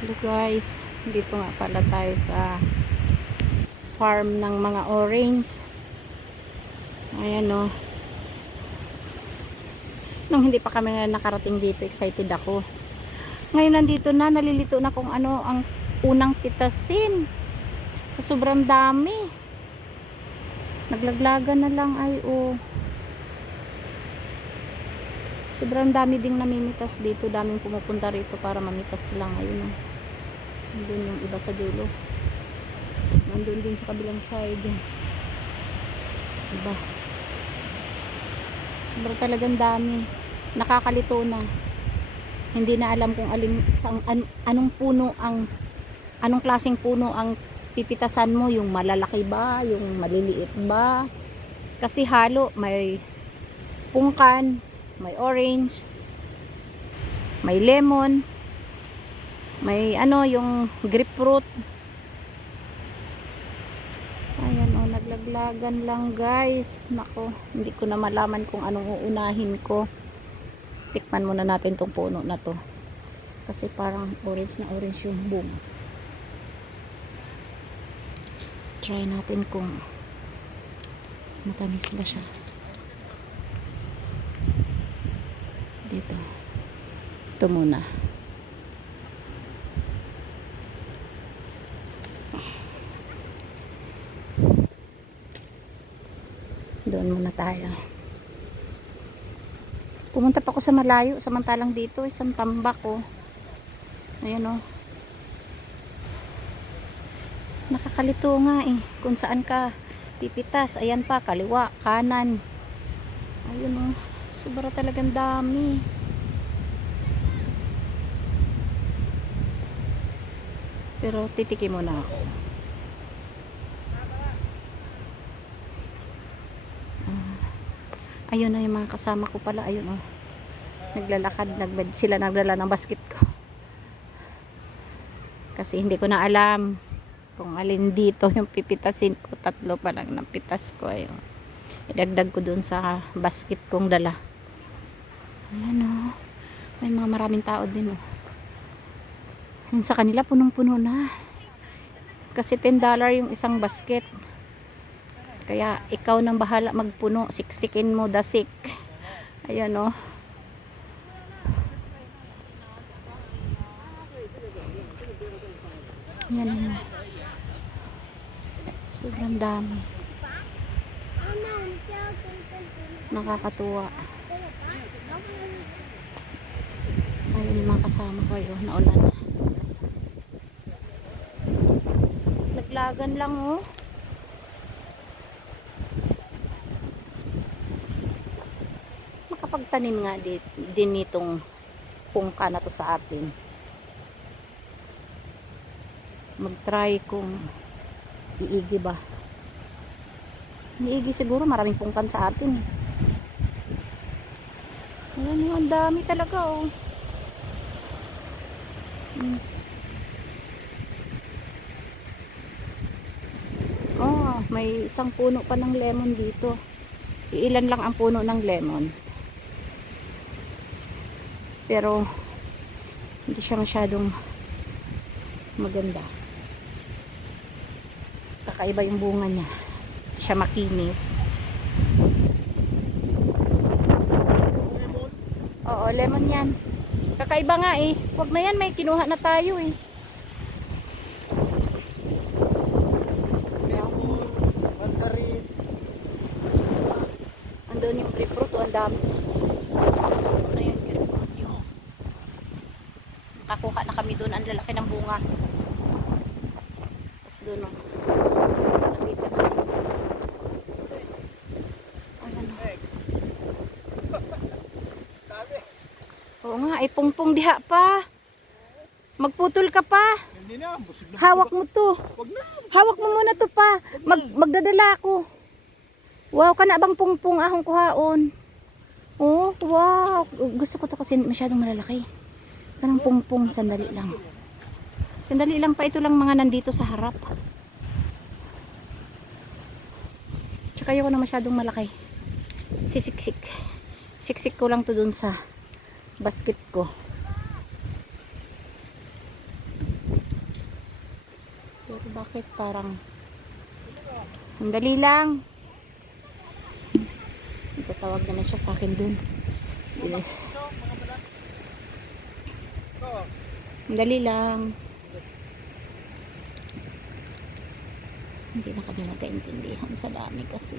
Hello guys, dito nga pala tayo sa farm ng mga orange. Ayan o. Nung hindi pa kami nakarating dito, excited ako. Ngayon nandito na, nalilito na kung ano ang unang pitasin. Sa sobrang dami. Naglaglagan na lang ay o. Sobrang dami ding namimitas dito. Daming pumupunta rito para mamitas sila ngayon o. Nandun yung iba sa dulo. Tapos nandun din sa kabilang side. Diba? Sobrang talagang dami. Nakakalito na. Hindi na alam kung anong puno ang anong klaseng puno ang pipitasan mo, yung malalaki ba, yung maliliit ba. Kasi halo, may pungkan, may orange, may lemon, may ano, yung grapefruit. Ayan o, naglaglagan lang guys. Nako, hindi ko na malaman kung anong uunahin ko. Tikman muna natin tong puno na to. Kasi parang orange na orange yung boom. Try natin kung matamis ba siya. Dito. Ito muna. Doon muna tayo. Pumunta pa ako sa malayo, samantalang dito isang tambak oh. Ayan oh. Nakakalito nga eh kung saan ka pipitas. Ayan pa, kaliwa, kanan. Ayun oh, sobra talagang dami. Pero titikim muna ako. Ayun na yung mga kasama ko pala. Ayun oh. Naglalakad, sila nagdala ng basket ko. Kasi hindi ko na alam kung alin dito yung pipitasin ko. Tatlo pa lang ng pitas ko. Ayun. Idagdag ko dun sa basket kong dala. Ayan oh. May mga maraming tao din oh. Yung sa kanila punong-puno na. Kasi $10 yung isang basket. Kaya ikaw nang bahala magpuno. Siksikin mo dasik. Ayan o. Ayan o. Sobrang dami. Nakakatuwa. Ayun yung mga kasama ko yun. Nauna na. Naglagan lang oh. Makapagtanim nga din itong pungka na to sa atin. Mag-try kung iigi ba. Iigi siguro, maraming pungkan sa atin eh. Ayan yung ang dami talaga oh. Oh, may isang puno pa ng lemon dito. Iilan lang ang puno ng lemon. Pero hindi siya masyadong maganda. Kakaiba yung bunga niya. Siya makinis. Lemon? Oo, lemon yan. Kakaiba nga eh. Huwag na yan, may kinuha na tayo eh. Lemon, mandarin. Andun yung grapefruit, ang dami. Ano na yung grapefruit yung nakakuha na kami doon. Ang lalaki ng bunga. Tapos doon oh. Nakita natin. Ayan oh. Dami. Oo nga, ay pungpong diha pa. Magputol ka pa. Hindi na, busog na. Hawak mo to. Wag na. Hawak mo muna to pa. Magdadala ako. Wow, kana bang pungpong ahong kuhaon. Oh, wow. Gusto ko to kasi masyadong malalaki. Kanang pungpong, sandali lang. Sandali lang pa, ito lang mga nandito sa harap. Tsaka ayoko na masyadong malaki. Sisiksik. Siksik ko lang to dun sa basket ko. Bakit parang... Sandali lang. Tatawag naman siya sa akin dun. So, mga balat. Oo. Sandali lang. Hindi na kami magkaintindihan sa dami kasi.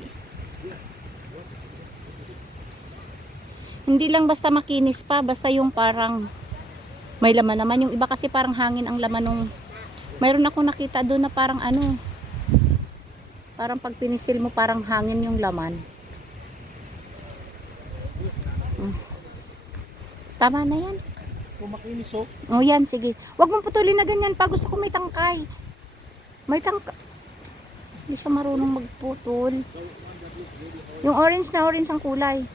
Hindi lang basta makinis pa, basta yung parang may laman naman. Yung iba kasi parang hangin ang laman nung... Mayroon akong nakita doon na parang ano, parang pag pinisil mo parang hangin yung laman. Tama na yan. Kung makinis oh. O yan, sige. Huwag mong putulin na ganyan pa. Gusto ko may tangkay. May tangkay. Hindi siya marunong magputol. Yung orange na orange ang kulay.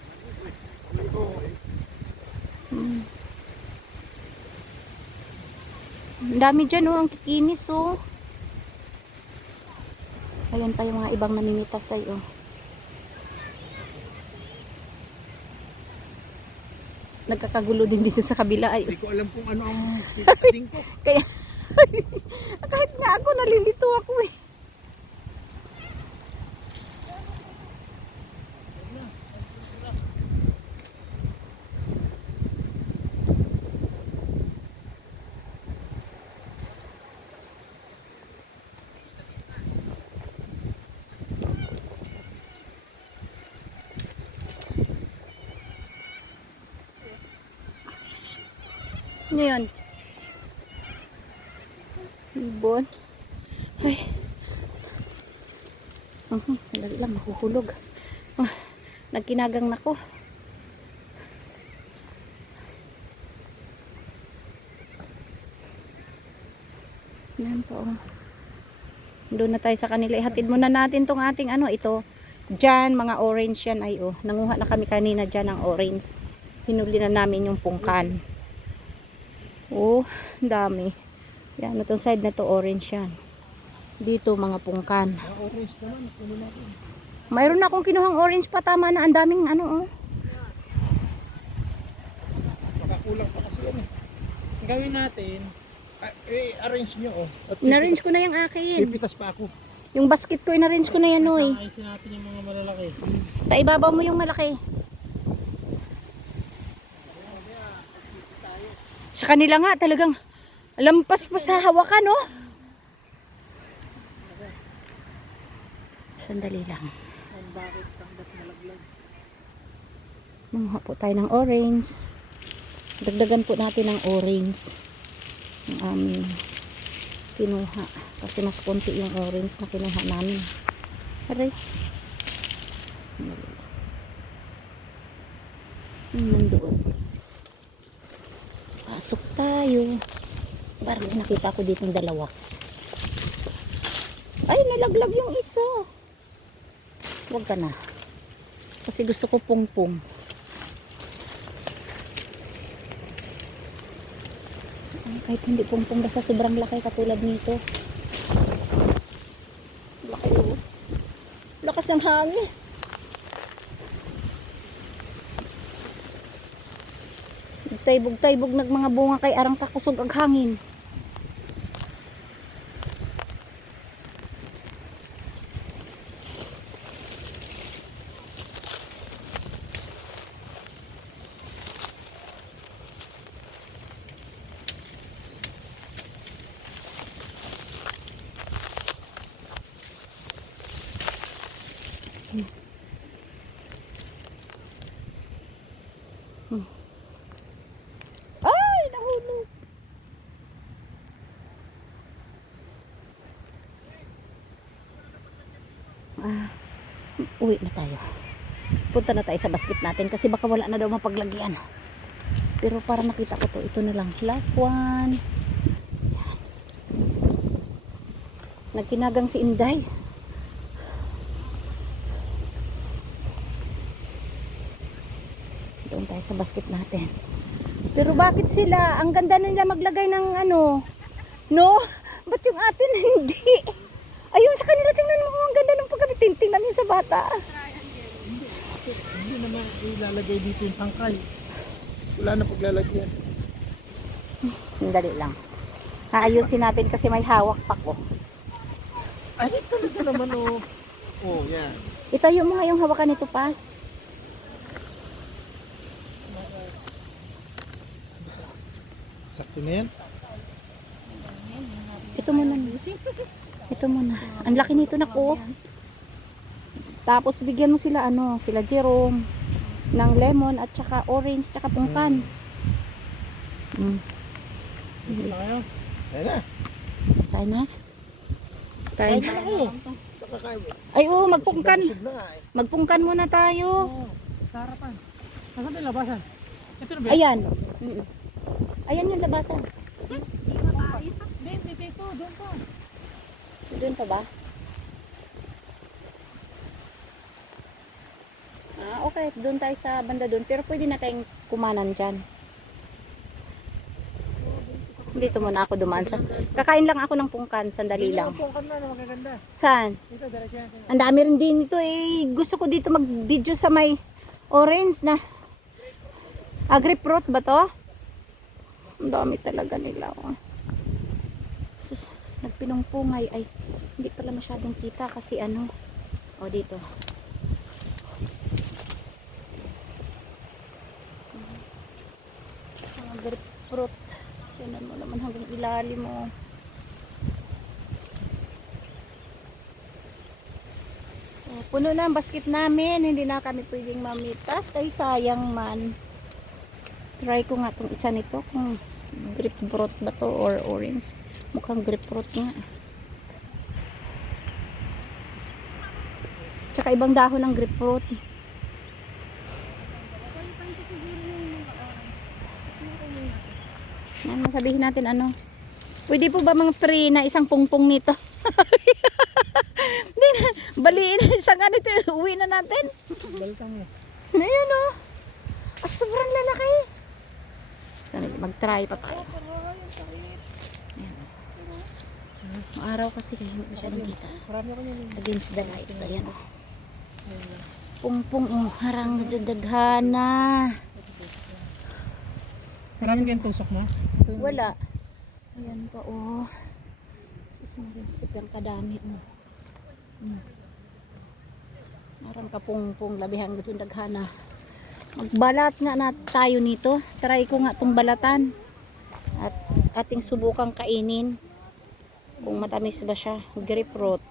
Ang dami dyan oh, ang kikinis oh. Ayan pa yung mga ibang namimitas ay oh. Nagkakagulo din dito sa kabila ay. Hindi ko alam kung ano ang pipitasin ko. Kaya kahit nga ako nalilito ako eh. Ano yun? Ibon. Ay. Dali lang, mahuhulog. Nagkinagang na ko. Yan po. Doon na tayo sa kanila. Ihatid muna natin tong ating ano, ito. Diyan, mga orange yan ay oh. Nanguha na kami kanina dyan ng orange. Hinuli na namin yung pungkan. Oh, dami. Yan, itong side na to orange yan. Dito mga pungkan. Ang orange naman, kunin natin. Mayroon na akong kinuhang orange pa, tama na. Ang daming ano oh. Makakulang pa kasi yan eh. Gawin natin. Arrange nyo oh. At In-arrange ko na yung akin. pipitas pa ako. Yung basket ko, in-arrange ko na yan oy. Ayusin natin yung mga malalaki. Taibabaw mo yung malaki. Sa kanila nga talagang lampas pa sa hawakan oh. Sandali lang. Bakit tanggap nalaglag? Manguha po tayo ng orange. Dagdagan po natin ng orange. Ang aming kinuha. Kasi mas konti yung orange na kinuha namin. Aray. Nandoon. Pasok tayo. Parang may nakita ko dito ng dalawa. Ay, nalaglag yung isa. Huwag ka na. Kasi gusto ko pungpung. Kahit hindi pungpung basta sobrang laki katulad nito. Laki oh. Lakas ng hangin. Taybog-taybog nag mga bunga kay arang kakusog ang hangin. Ay, nahulog. Uwi na tayo. Punta na tayo sa basket natin kasi baka wala na daw mapaglagyan. Pero para nakita ko to, ito na lang. Last one. Yan. Nagkinagang si Inday. Doon tayo sa basket natin. Pero bakit sila? Ang ganda na nila maglagay ng ano. No? Ba't yung atin hindi? Ayun sa kanila, tingnan mo. Ang ganda ng pagkabitin. Tingnan niyo sa bata. Hindi naman ilalagay dito yung tangkay. Wala na paglalagyan. Dali lang. Aayusin natin kasi may hawak pa ko. Ay, talaga naman oh. Oh, yan. Itayo mo nga yung hawakan nito pa. Sakto na yan. Ito muna. Ito muna. Ang laki nito na ko. Tapos bigyan mo sila sila Jerome ng lemon at saka orange tsaka pungkan. Gusto na kayo? Ayun na. Tayo na. Tayo. Ayun na ako. Nakakain mo. Ay oo, magpungkan. Busog na nga eh. Magpungkan muna tayo. Oo. Sa harapan. Nasaan ba yung labasan? Ito na ba? Ayan. Ayan yung labasan. Hindi, dito. Doon pa. Doon pa ba? Okay. Doon tayo sa banda doon. Pero pwede na tayong kumanan dyan. Dito muna ako dumaan sa... Kakain lang ako ng pungkan. Sandali lang. Pungkan na magaganda. Saan? Dito, diretso natin. Ang dami rin din ito eh. Gusto ko dito mag-video sa may orange na. Grapefruit ba to? Ang dami talaga nila. Oh. Sus, nagpinungpungay. Ay, hindi pala masyadong kita kasi O, dito. Mga grapefruit. Yan mo naman hanggang ilalim mo. Puno na ang basket namin. Hindi na kami pwedeng mamitas. Kaya sayang man. Try ko nga itong isa nito. Kung grapefruit ba to or orange. Mukhang grapefruit nga. Tsaka ibang dahon ng grapefruit. Yan, sabihin natin Pwede po ba mga free na isang pungpong nito? Hindi na. Baliin na isang ganito. Uwi na natin. Balikan mo. Ayan o. Sobrang lalaki. Sana mag-try pa tayo. Ayan. Maaraw kasi kaya hindi masyadong kita. Marami ako niyan. Against the light. Ayan o. Pungpong harang dyan daghana. Marami kayong tusok mo? Wala. Ayan pa o. Sus, marisip lang kadami o. Marang kapungpong labihang dyan daghana. Magbalat nga na tayo nito. Try ko nga itong balatan. At ating subukang kainin. Kung matamis ba siya. Grapefruit.